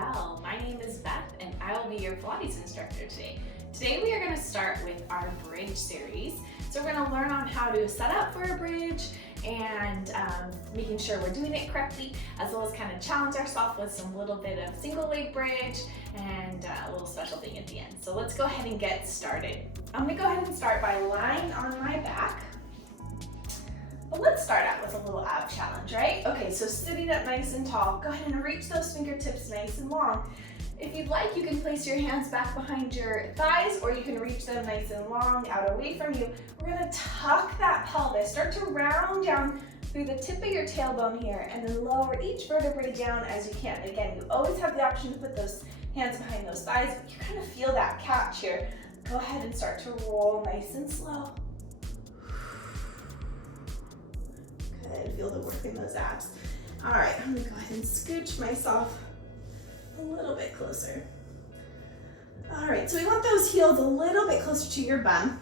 well. My name is Beth and I will be your Pilates instructor today. Today we are going to start with our bridge series. So we're going to learn on how to set up for a bridge and making sure we're doing it correctly, as well as kind of challenge ourselves with some little bit of single leg bridge and a little special thing at the end. So let's go ahead and get started. I'm going to go ahead and start by lying on my back. But let's start out with a little ab challenge, right? Okay, so sitting up nice and tall, go ahead and reach those fingertips nice and long. If you'd like, you can place your hands back behind your thighs, or you can reach them nice and long out away from you. We're gonna tuck that pelvis, start to round down through the tip of your tailbone here, and then lower each vertebrae down as you can. Again, you always have the option to put those hands behind those thighs, but you kind of feel that catch here. Go ahead and start to roll nice and slow. Good, feel the work in those abs. All right, I'm gonna go ahead and scooch myself a little bit closer. All right, so we want those heels a little bit closer to your bum.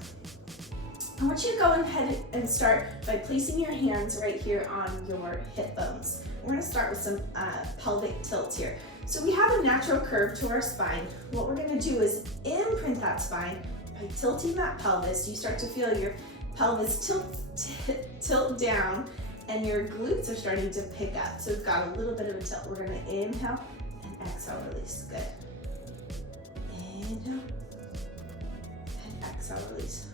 I want you to go ahead and start by placing your hands right here on your hip bones. We're gonna start with some pelvic tilt here. So we have a natural curve to our spine. What we're gonna do is imprint that spine by tilting that pelvis. You start to feel your pelvis tilt down, and your glutes are starting to pick up. So we've got a little bit of a tilt. We're gonna inhale and exhale, release. Good. Inhale and exhale, release.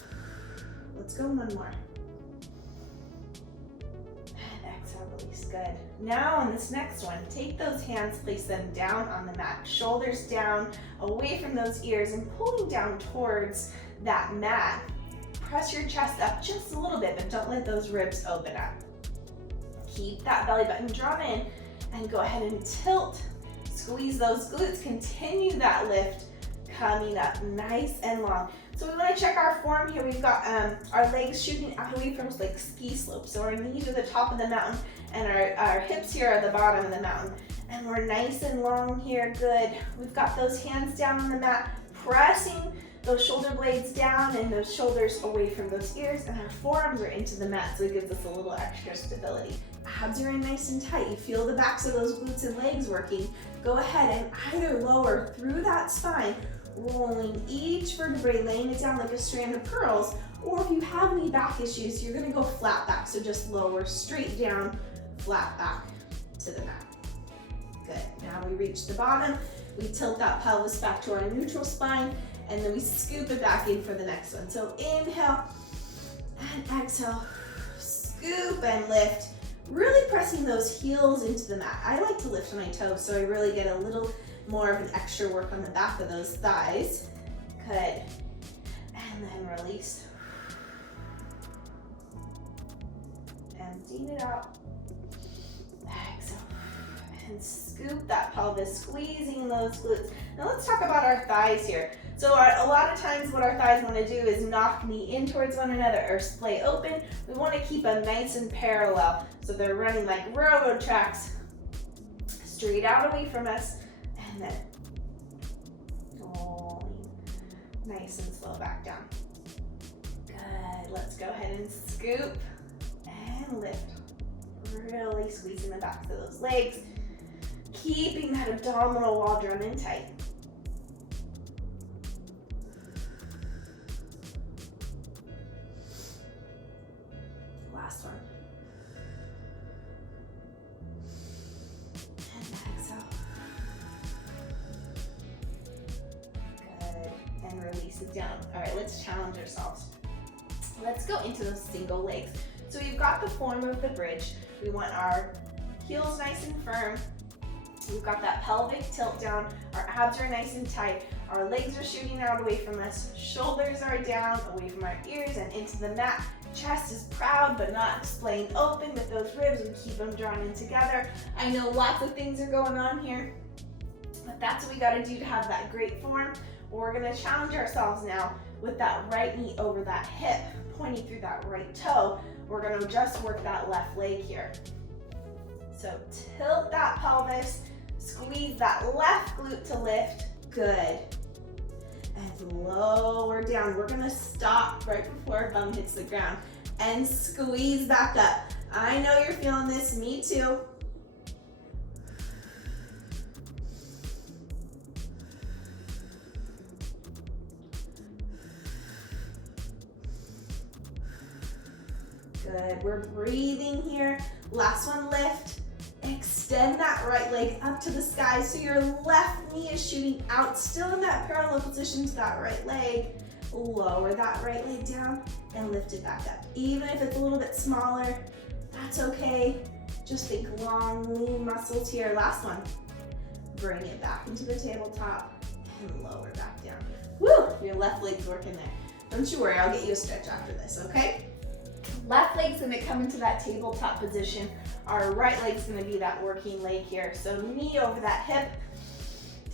Let's go one more. And exhale, release. Good. Now on this next one, take those hands, place them down on the mat. Shoulders down, away from those ears, and pulling down towards that mat. Press your chest up just a little bit, but don't let those ribs open up. Keep that belly button drawn in and go ahead and tilt. Squeeze those glutes, continue that lift, coming up nice and long. So we want to check our form here. We've got our legs shooting out away from us like ski slopes. So our knees are the top of the mountain and our hips here are the bottom of the mountain. And we're nice and long here, good. We've got those hands down on the mat, pressing those shoulder blades down and those shoulders away from those ears, and our forearms are into the mat, so it gives us a little extra stability. Abs are in nice and tight. You feel the backs of those glutes and legs working. Go ahead and either lower through that spine, rolling each vertebrae, laying it down like a strand of pearls, or if you have any back issues, you're gonna go flat back, so just lower straight down, flat back to the mat. Good, now we reach the bottom, we tilt that pelvis back to our neutral spine, and then we scoop it back in for the next one. So inhale and exhale, scoop and lift, really pressing those heels into the mat. I like to lift my toes, so I really get a little more of an extra work on the back of those thighs. Good, and then release. Emptying it out. Exhale, and scoop that pelvis, squeezing those glutes. Now let's talk about our thighs here. So a lot of times what our thighs want to do is knock knee in towards one another or splay open. We want to keep them nice and parallel, so they're running like railroad tracks, straight out away from us, and then rolling nice and slow back down. Good, let's go ahead and scoop and lift. Really squeezing the backs of those legs, keeping that abdominal wall drawn in tight. Last one. And exhale. Good. And release it down. All right, let's challenge ourselves. Let's go into those single legs. So we've got the form of the bridge. We want our heels nice and firm. We've got that pelvic tilt down. Our abs are nice and tight. Our legs are shooting out away from us. Shoulders are down, away from our ears and into the mat. Chest is proud but not splaying open with those ribs. We keep them drawn in together. I know lots of things are going on here, but that's what we got to do to have that great form. We're going to challenge ourselves now with that right knee over that hip, pointing through that right toe. We're going to just work that left leg here. So tilt that pelvis, squeeze that left glute to lift. Good. And lower down. We're gonna stop right before our bum hits the ground and squeeze back up. I know you're feeling this, me too. Good, we're breathing here. Last one, lift. Extend that right leg up to the sky so your left knee is shooting out, still in that parallel position to that right leg. Lower that right leg down and lift it back up. Even if it's a little bit smaller, that's okay. Just think long, lean muscles here. Last one. Bring it back into the tabletop and lower back down. Woo! Your left leg's working there. Don't you worry, I'll get you a stretch after this, okay? Left leg's gonna come into that tabletop position. Our right leg's gonna be that working leg here. So knee over that hip.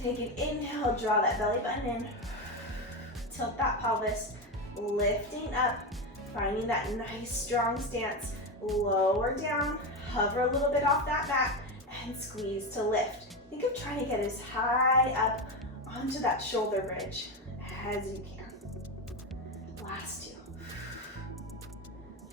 Take an inhale, draw that belly button in. Tilt that pelvis, lifting up, finding that nice strong stance. Lower down, hover a little bit off that mat, and squeeze to lift. Think of trying to get as high up onto that shoulder bridge as you can. Last two.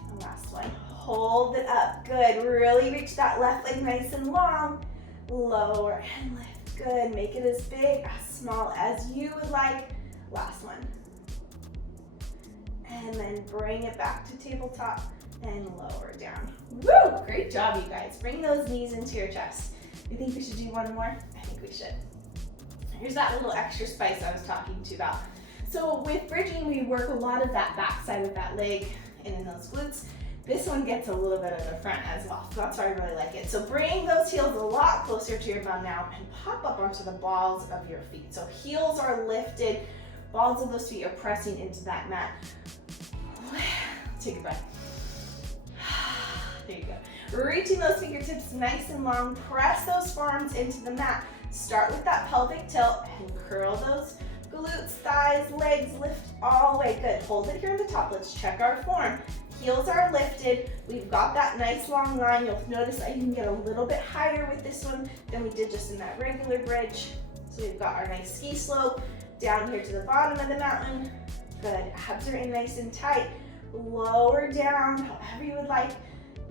And last one. Hold it up. Good. Really reach that left leg nice and long. Lower and lift. Good. Make it as big, as small as you would like. Last one. And then bring it back to tabletop and lower down. Woo! Great job, you guys. Bring those knees into your chest. You think we should do one more? I think we should. Here's that little extra spice I was talking to you about. So with bridging, we work a lot of that back side of that leg and in those glutes. This one gets a little bit of the front as well, so that's why I really like it. So bring those heels a lot closer to your bum now and pop up onto the balls of your feet. So heels are lifted, balls of those feet are pressing into that mat. Take a breath. There you go. Reaching those fingertips nice and long. Press those forearms into the mat. Start with that pelvic tilt and curl those glutes, thighs, legs. Lift all the way. Good. Hold it here in the top. Let's check our form. Heels are lifted. We've got that nice long line. You'll notice I can get a little bit higher with this one than we did just in that regular bridge. So we've got our nice ski slope down here to the bottom of the mountain. Good. Abs are in nice and tight. Lower down, however you would like,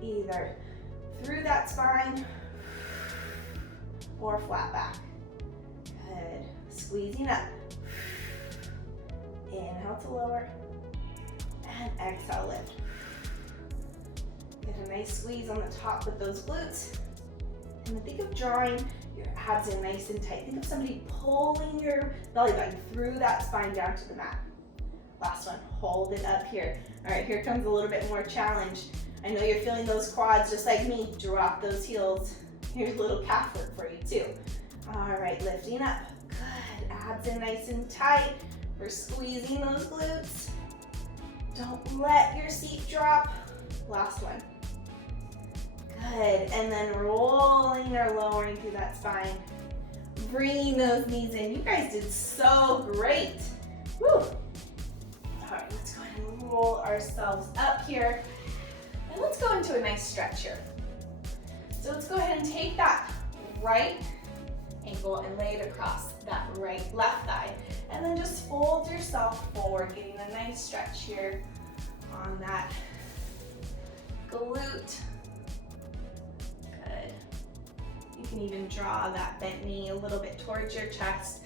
either through that spine or flat back. Good. Squeezing up. Inhale to lower and exhale, lift. Get a nice squeeze on the top with those glutes. And then think of drawing your abs in nice and tight. Think of somebody pulling your belly button through that spine down to the mat. Last one, hold it up here. All right, here comes a little bit more challenge. I know you're feeling those quads just like me. Drop those heels. Here's a little calf work for you too. All right, lifting up. Good, abs in nice and tight. We're squeezing those glutes. Don't let your seat drop. Last one. Good, and then rolling or lowering through that spine. Bringing those knees in. You guys did so great. Woo. All right, let's go ahead and roll ourselves up here. And let's go into a nice stretch here. So let's go ahead and take that right ankle and lay it across that left thigh. And then just fold yourself forward, getting a nice stretch here on that glute. Good. You can even draw that bent knee a little bit towards your chest,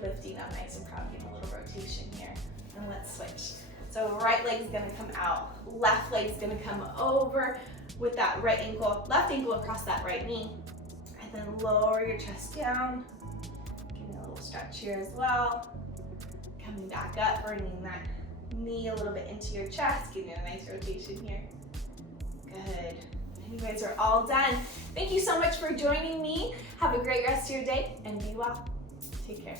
lifting up nice and proud, getting a little rotation here. And let's switch. So right leg's gonna come out, left leg's gonna come over with that right ankle, left ankle across that right knee, and then lower your chest down. Giving a little stretch here as well. Coming back up, bringing that knee a little bit into your chest, giving a nice rotation here. Good. You guys are all done. Thank you so much for joining me. Have a great rest of your day and be well. Take care.